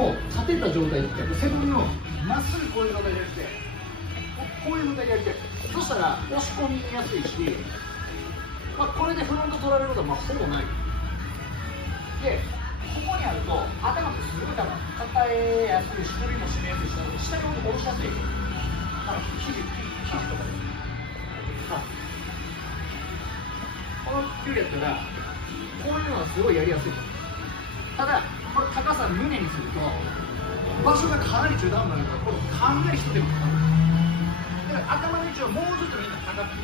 を立てた状態で背骨をまっすぐこういう状態でやってこういう状態でやりたい。そしたら押し込みやすいし、これでフロント取られることはほぼない。でここにあると頭ってすごい多分抱えやすいし、首も締めやすいし、下に下ろしやすい。肘とかでこの距離やったらこういうのがすごいやりやすい。ただこれ高さ胸にすると場所がかなり中途半端になるから、これかなり低くかかる。だから頭の位置をもうちょっとみんな高く